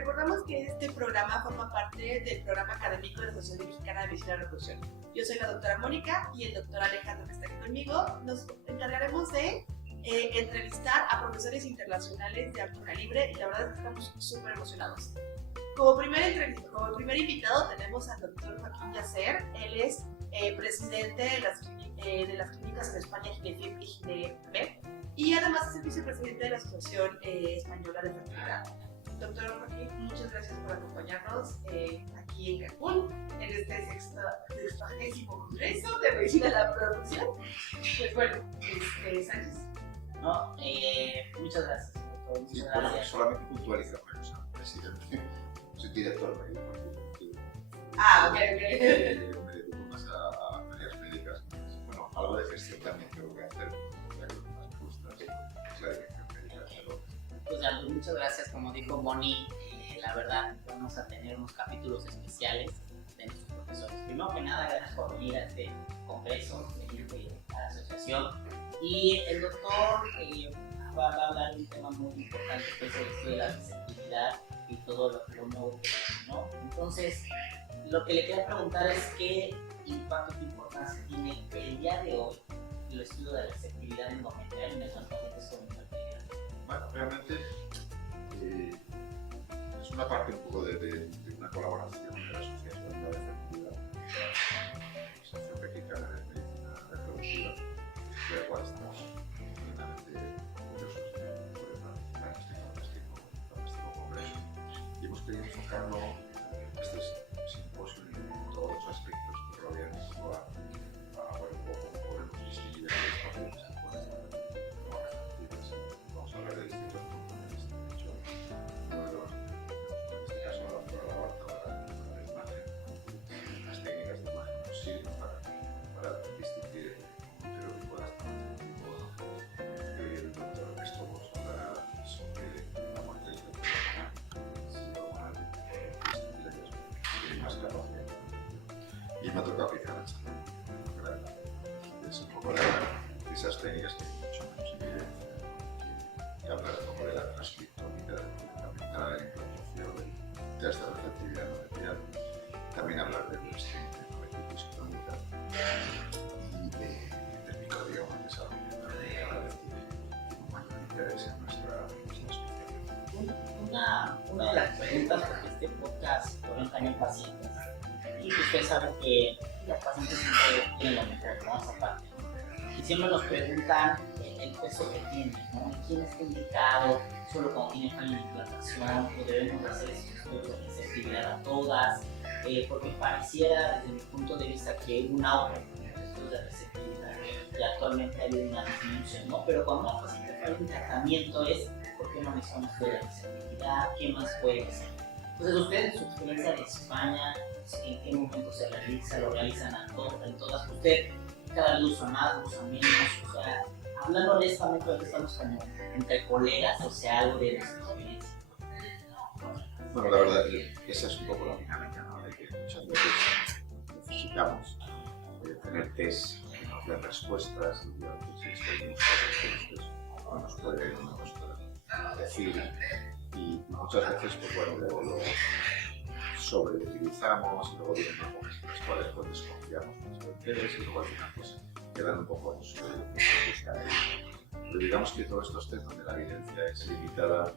recordamos que este programa forma parte del programa académico de la Asociación Mexicana de Medicina de Reproducción. Yo soy la doctora Mónica y el doctor Alejandro, que está aquí conmigo. Nos encargaremos de entrevistar a profesores internacionales de alto calibre y la verdad es que estamos súper emocionados. Como primer invitado tenemos al doctor Joaquín Yacer. Él es presidente de las clínicas en España, Ginefip y Ginebep, y además es el vicepresidente de la Asociación Española de Fertilidad. Doctor Joaquín, muchas gracias por acompañarnos aquí en Cancún, en este 60º Congreso de Medicina de la Reproducción. Pues bueno, Sánchez. No, muchas gracias. Sí, bueno, solamente puntualizar una cosa, presidente. Soy director médico. Ok. Me dedico más a áreas médicas. Bueno, algo de gestión también tengo que hacer, ya que lo que más me gusta es la dirección médica. Pues ya, muchas gracias, como dijo Moni, la verdad vamos a tener unos capítulos especiales de nuestros profesores. Primero que nada, gracias por venir a este congreso, venir a la asociación. Y el doctor va a hablar de un tema muy importante, que es el estudio de la receptividad y todo lo nuevo que es, ¿no? Entonces, lo que le quería preguntar es qué impacto, qué importancia tiene el día de hoy el estudio de la receptividad endometrial en nuestros pacientes con infertilidad. Bueno, realmente es una parte un poco de una colaboración de la Asociación de la Fertilidad, la Asociación Mexicana de Medicina Reproductiva, de la cual estamos plenamente orgullosos de poder participar en este fantástico congreso. Y hemos querido enfocarlo en este simposio en todos los aspectos que rodean un poco a ver cómo podemos distinguir a los pacientes que pueden estar vamos a hablar de distintos componentes. De hecho, uno de los, en este caso, la doctora Labarta, la imagen, las técnicas de imagen nos sirven para distinguir un útero que pueda estar tipo. El doctor Ernesto nos hablará sobre la muerte del útero, si hormonal, distinguir aquellas que tienen más capacidad. Y me ha tocado quizá la charla, es un poco esas técnicas que hay mucho menos evidencia, y hablar un poco de la transcriptómica, de la implantación del test de receptividad endometrial, también hablar del transcriptómica y del microbioma de salud, que también cada vez tiene un mayor interés en nuestra especialidad. Una de las preguntas, porque este podcast lo ven también pacientes, y usted sabe que los pacientes siempre tienen lo mejor, ¿no? Esa parte. Y siempre nos preguntan el peso que tiene, ¿no? ¿Quién está indicado? ¿Solo cuando tiene falla de implantación? ¿O debemos hacer estudios de receptividad a todas? Porque pareciera, desde mi punto de vista, que un auge en los estudios de receptividad y actualmente hay una disminución, ¿no? Pero cuando una paciente falla en tratamiento es ¿por qué no necesita un estudio de receptividad? ¿Qué más puede ser? Entonces, ustedes en su experiencia de España, ¿en qué momento se realiza? ¿Lo realizan en todas? ¿Usted cada vez usa más, usa menos? O sea, hablando honestamente, creo que estamos como entre colegas, o sea, algo de nuestra experiencia. Bueno, la verdad es que esa es un poco la dinámica, ¿no? De que muchas veces necesitamos tener test que nos den respuestas y a veces experimos cosas que ustedes no nos pueden decir, y muchas veces, pues bueno, luego lo sobreutilizamos y luego vienen épocas en las cuales pues desconfiamos muchas veces y luego al final pues quedan un poco en su buscadero. Pero digamos que todos estos test donde la evidencia es limitada,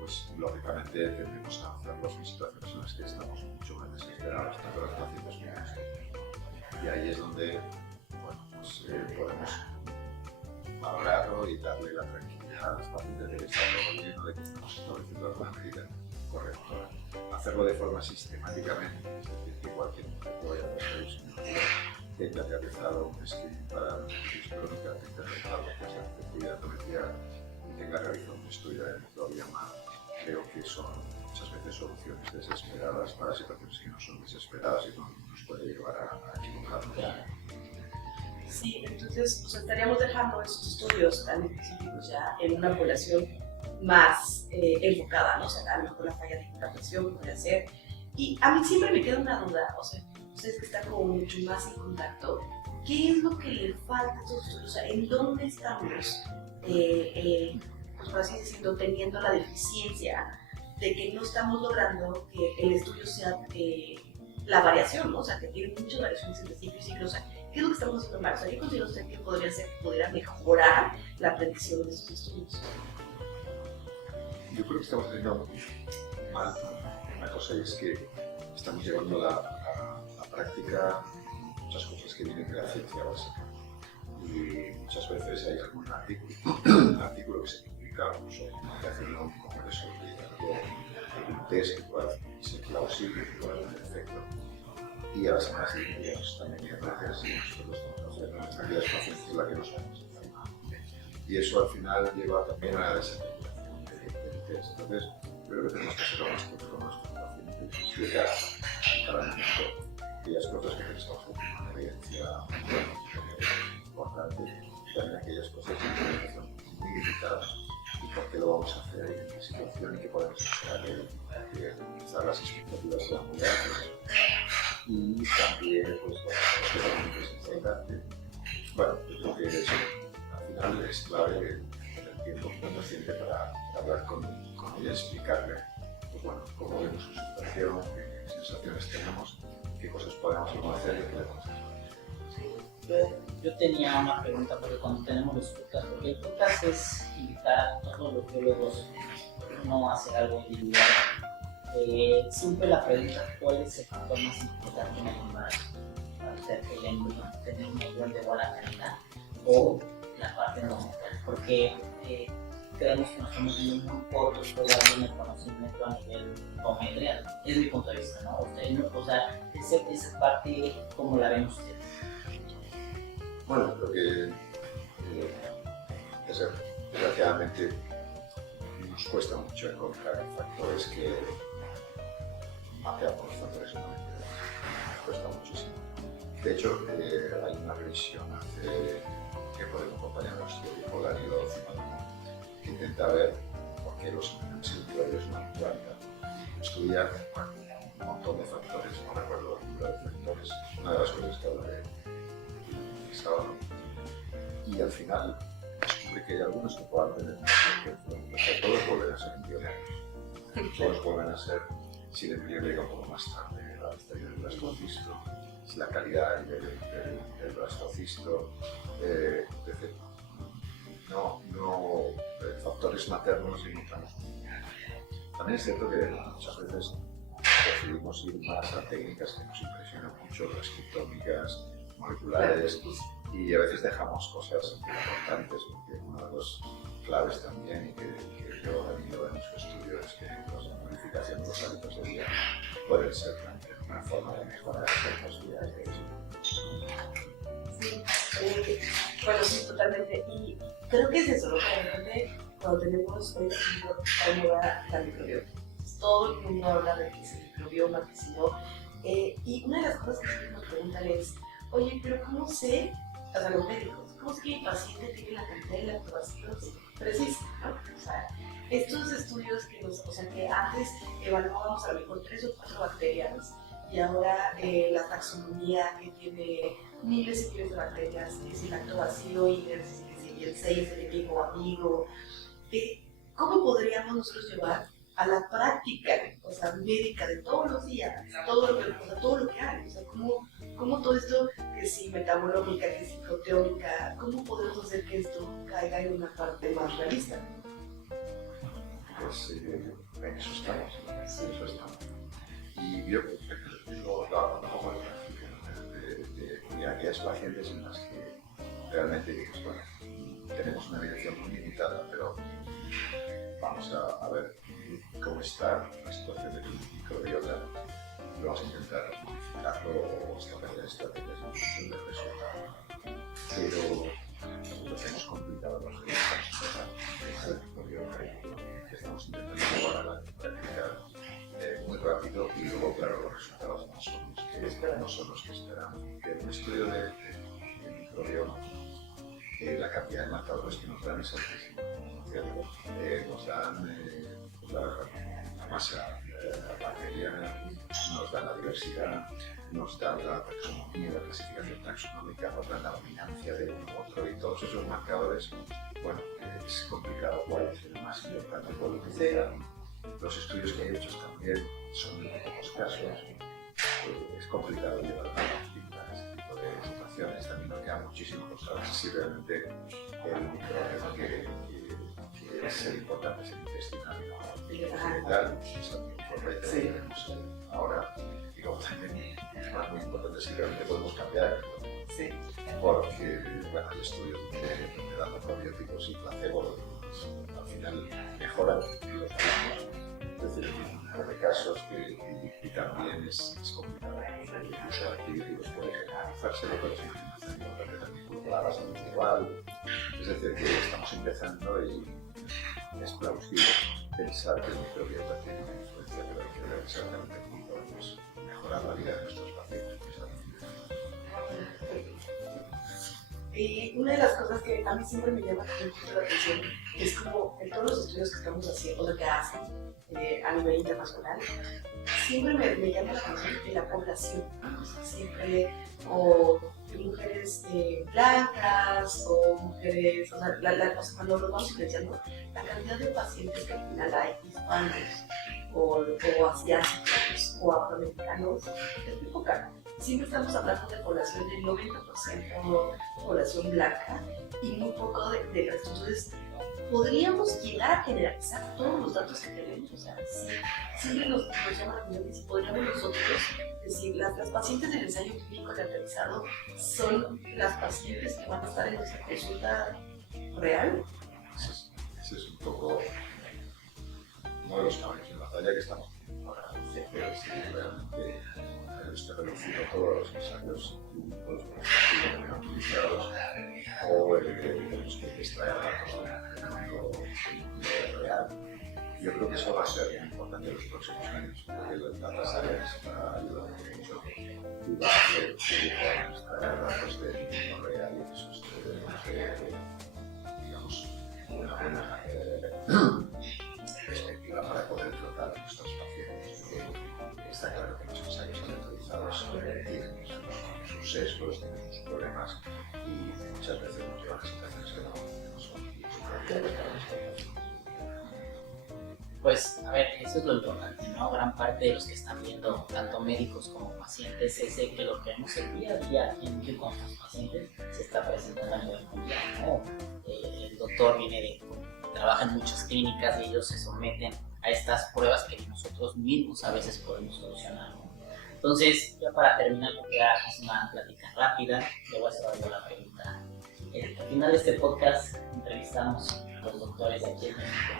pues lógicamente tendremos que hacerlos en situaciones en las que estamos mucho más desesperados, tanto los pacientes como nosotros. Y ahí es donde, bueno, pues podemos valorarlo y darle la tranquilidad a los pacientes de que está todo bien, de que estamos estableciendo alguna medida correcta. Hacerlo de forma sistemáticamente, es decir, que cualquier mujer que vaya a hacer un tenga realizado un screening para la crónica, tenga realizado la receptividad endometrial y tenga realizado un estudio de microbioma. Creo que son muchas veces soluciones desesperadas para situaciones que no son desesperadas y nos puede llevar a equivocarnos. Sí, entonces pues, estaríamos dejando esos estudios tan específicos ya en una población más enfocada, ¿no? O sea, a lo mejor la falla de implantación podría ser. Y a mí siempre me queda una duda, o sea, ustedes que están como mucho más en contacto, ¿qué es lo que le falta a estos estudios? O sea, ¿en dónde estamos, pues por así decirlo, teniendo la deficiencia de que no estamos logrando que el estudio sea la variación, ¿no? O sea, que tiene muchas variaciones entre ciclo y ciclo. O sea, ¿qué es lo que estamos haciendo mal? O sea, ¿qué considera usted que podría ser que pudiera mejorar la predicción de estos estudios? Yo creo que estamos haciendo mal una cosa, y es que estamos llevando a la práctica muchas cosas que vienen de la ciencia básica. Y muchas veces hay algún artículo que se publica sobre hacer un congreso de algún test que pueda ser plausible, que pueda tener efecto. Y a las semanas siguientes ya nos están viniendo a decir si nosotros estamos haciendo nuestra vida es la que no sabemos hacer. Y eso al final lleva también a la desinterpretación del test. Entonces, yo creo que tenemos que ser honestos con nuestros pacientes, explicar en cada momento aquellas cosas que pensamos que tienen una evidencia importante, y también aquellas cosas que son muy limitadas, y por qué lo vamos a hacer, y en qué situación, y qué podemos esperar, que quizás las expectativas sean muy altas. Y también, pues, que también es importante. Bueno, yo creo que eso, al final es clave el tiempo con el paciente para hablar con ella y explicarle, pues, bueno, cómo vemos su situación, qué sensaciones tenemos, qué cosas podemos hacer y qué podemos hacer. Yo tenía una pregunta, porque cuando tenemos los podcasts, porque el podcast es invitar a todos los biólogos, no hacer algo individual. Siempre la pregunta, ¿cuál es el factor más importante en el embarazo? Para hacer que el embrión tenga un embrión de buena calidad, o la parte no motora, porque creemos que nos estamos viendo muy cortos todavía en el conocimiento a nivel familiar. Es mi punto de vista, ¿no? O sea, esa parte, ¿cómo la ven ustedes? Bueno, creo que desgraciadamente nos cuesta mucho encontrar factores que mapean por los factores fundamentales. Nos cuesta muchísimo. De hecho, hay una revisión hace tiempo de un compañero estudio, Danilo Cimadón, que intenta ver por qué los individuos no actúan. Estudia un montón de factores, no recuerdo el número de factores. Una de las cosas que habla de estado, y al final descubre que hay algunos que puedan tener una influencia. Todos vuelven a ser embrionarios. Todos vuelven a ser, si el embrión llega un poco más tarde, la estadio del blastocisto, si la calidad del blastocisto, etc. No, factores maternos encontramos. También es cierto que muchas veces decidimos ir más a técnicas que nos impresionan mucho, transcriptómicas, moleculares, y a veces dejamos cosas importantes, porque una de las claves también, y que yo he venido en su estudio, es que la modificación de los hábitos de vida puede ser también una forma de mejorar las vidas de Sí, bueno, sí, totalmente. Y creo que es eso, ¿no? Realmente, cuando tenemos, por ejemplo, la microbiota, todo el mundo habla de que es el microbioma, que si no. Y una de las cosas que siempre nos preguntan es, oye, pero ¿cómo sé, o sea, los médicos, cómo sé que mi paciente tiene la cantidad de lactobacilos precisa, ¿no? O sea, estos estudios que o sea, que antes evaluábamos a lo mejor 3 o 4 bacterias, y ahora la taxonomía que tiene miles y miles de bacterias, es el lactobacilo y el 6, el enemigo amigo. ¿Cómo podríamos nosotros llevar a la práctica, o sea, médica de todos los días, todo lo que hay? O sea, ¿cómo todo esto, que si metabolómica, que si proteómica, cómo podemos hacer que esto caiga en una parte más realista? Pues en eso estamos, en eso estamos. Y yo digo, un poco de aquellas pacientes en las que realmente dices, bueno, tenemos una evidencia muy limitada, pero vamos a ver cómo está la situación de tu microbiota y vamos a intentar modificarlo o establecer estrategias en función del resultado. Pero lo tenemos complicado los que estamos intentando llevar a la práctica muy rápido, y luego, claro, los resultados no son los que esperamos. En un estudio de microbioma, la cantidad de marcadores que nos dan es altísima. Nos dan la masa bacteriana, nos dan la diversidad, nos dan la taxonomía, la clasificación taxonómica, nos dan la dominancia de uno u otro, y todos esos marcadores, bueno, es complicado cuál es el más importante por utilizar. Los estudios que hay hechos también son en pocos casos. Es complicado llevar a ese tipo de situaciones. También nos queda muchísimo por saber si realmente el problema que es el importante es el intestinal, ¿no? Y tal, es algo importante que tenemos ahora. Y luego también es muy importante si realmente podemos cambiar. Sí. Porque, bueno, hay estudios donde dando probióticos y placebo, pues, al final mejoran los organismos. Es decir, hay un montón de casos y también es complicado. El uso de antibióticos puede generalizarse, lo cual es muy importante también por la salud global. Es decir, que estamos empezando y es plausible pensar que el microbiota tiene una influencia, pero hay que ver exactamente cómo podemos mejorar la vida de nuestros pacientes. Y una de las cosas que a mí siempre me llama mucho la atención es como en todos los estudios que estamos haciendo, lo que hacen a nivel internacional, siempre me llama la atención de la población, ¿no? O sea, siempre o mujeres blancas o mujeres, o sea, cuando nos vamos diferenciando, la cantidad de pacientes que al final hay hispanos o asiáticos o afroamericanos es muy poca. Siempre estamos hablando de población del 90% población blanca y muy poco de resto. Entonces, podríamos llegar a generalizar todos los datos que tenemos. O sea, siempre nos llama la atención que si podríamos nosotros decir, las pacientes del ensayo clínico caracterizado son las pacientes que van a estar en nuestra consulta real. Ese es un poco uno de los caballos de batalla que estamos haciendo ahora. Pero si realmente está reducido todos los ensayos clínicos que han utilizados o los que extraen datos del mundo real. Yo creo que eso va a ser muy importante en los próximos años, porque el data science va a ayudar mucho y va a hacer que puedan extraer datos del mundo real y eso es, digamos, una buena perspectiva para poder tratar a nuestros pacientes. Está claro que los ensayos autorizados tienen sus sesgos, tienen sus problemas y muchas veces nos llevan a situaciones que no son Pues, a ver, eso es lo importante, ¿no? Gran parte de los que están viendo, tanto médicos como pacientes, es de que lo que vemos el día a día aquí en México con los pacientes se está presentando a nivel mundial, ¿no? El doctor trabaja en muchas clínicas y ellos se someten a estas pruebas que nosotros mismos a veces podemos solucionar, ¿no? Entonces, ya para terminar, porque ya es una plática rápida, le voy a hacer la pregunta. Al final de este podcast entrevistamos a los doctores de aquí en México.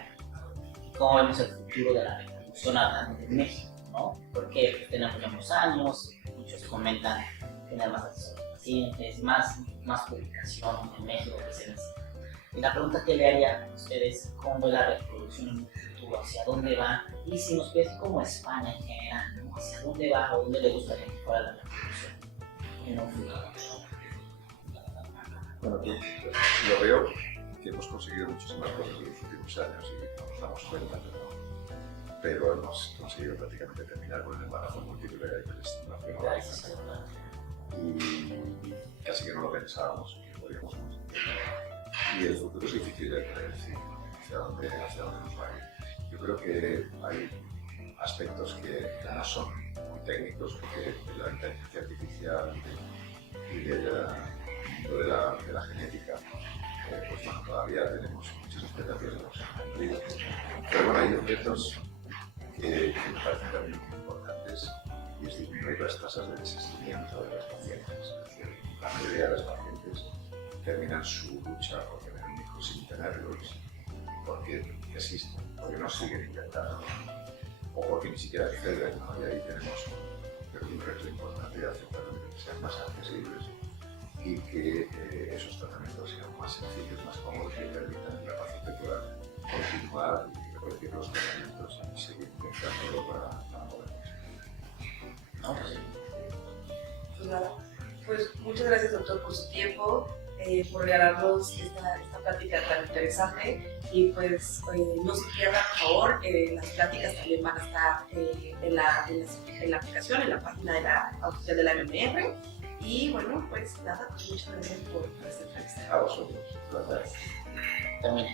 ¿Cómo vemos el futuro de la reproducción hablando de México, ¿no? Porque tenemos ya unos años, muchos comentan tener más acceso a los pacientes, más publicación en México que se necesita. Y la pregunta que le haría a ustedes, ¿cómo ve la reproducción en un futuro? ¿Hacia dónde va? Y si nos ves como España en general, ¿no? ¿Hacia dónde va o dónde le gustaría que fuera la reproducción en un futuro? Bueno, yo lo veo que hemos conseguido muchísimas cosas en los últimos años y nos damos cuenta, pero hemos conseguido prácticamente terminar con el embarazo múltiple y estimulación y casi que no lo pensábamos que podíamos conseguir. Y el futuro es difícil de predecir hacia dónde nos va a ir. Yo creo que hay aspectos que no son muy técnicos, porque de la inteligencia artificial y de la genética, pues bueno, todavía tenemos muchas expectativas de los embrios. Pero bueno, hay objetos que me parecen también muy importantes y es disminuir las tasas de desistimiento de los pacientes. Es decir, la mayoría de los pacientes terminan su lucha por tener un hijo sin tenerlos, porque existen, porque no siguen intentando, o porque ni siquiera acceden, ¿no? Y ahí tenemos un reto importante de hacer tratamientos que sean más accesibles y que esos tratamientos sean más sencillos, más cómodos y permitan que la paciente pueda continuar y repetir los tratamientos y seguir intentándolo para poder conseguir. ¿No? Pues nada, pues muchas gracias doctor por su tiempo, por regalarnos esta plática tan interesante y pues no se pierdan por favor, las pláticas también van a estar en la aplicación, en la página de la oficial de la MMR y bueno, pues nada, pues muchas gracias por esta entrevista. A vosotros, gracias. Termina.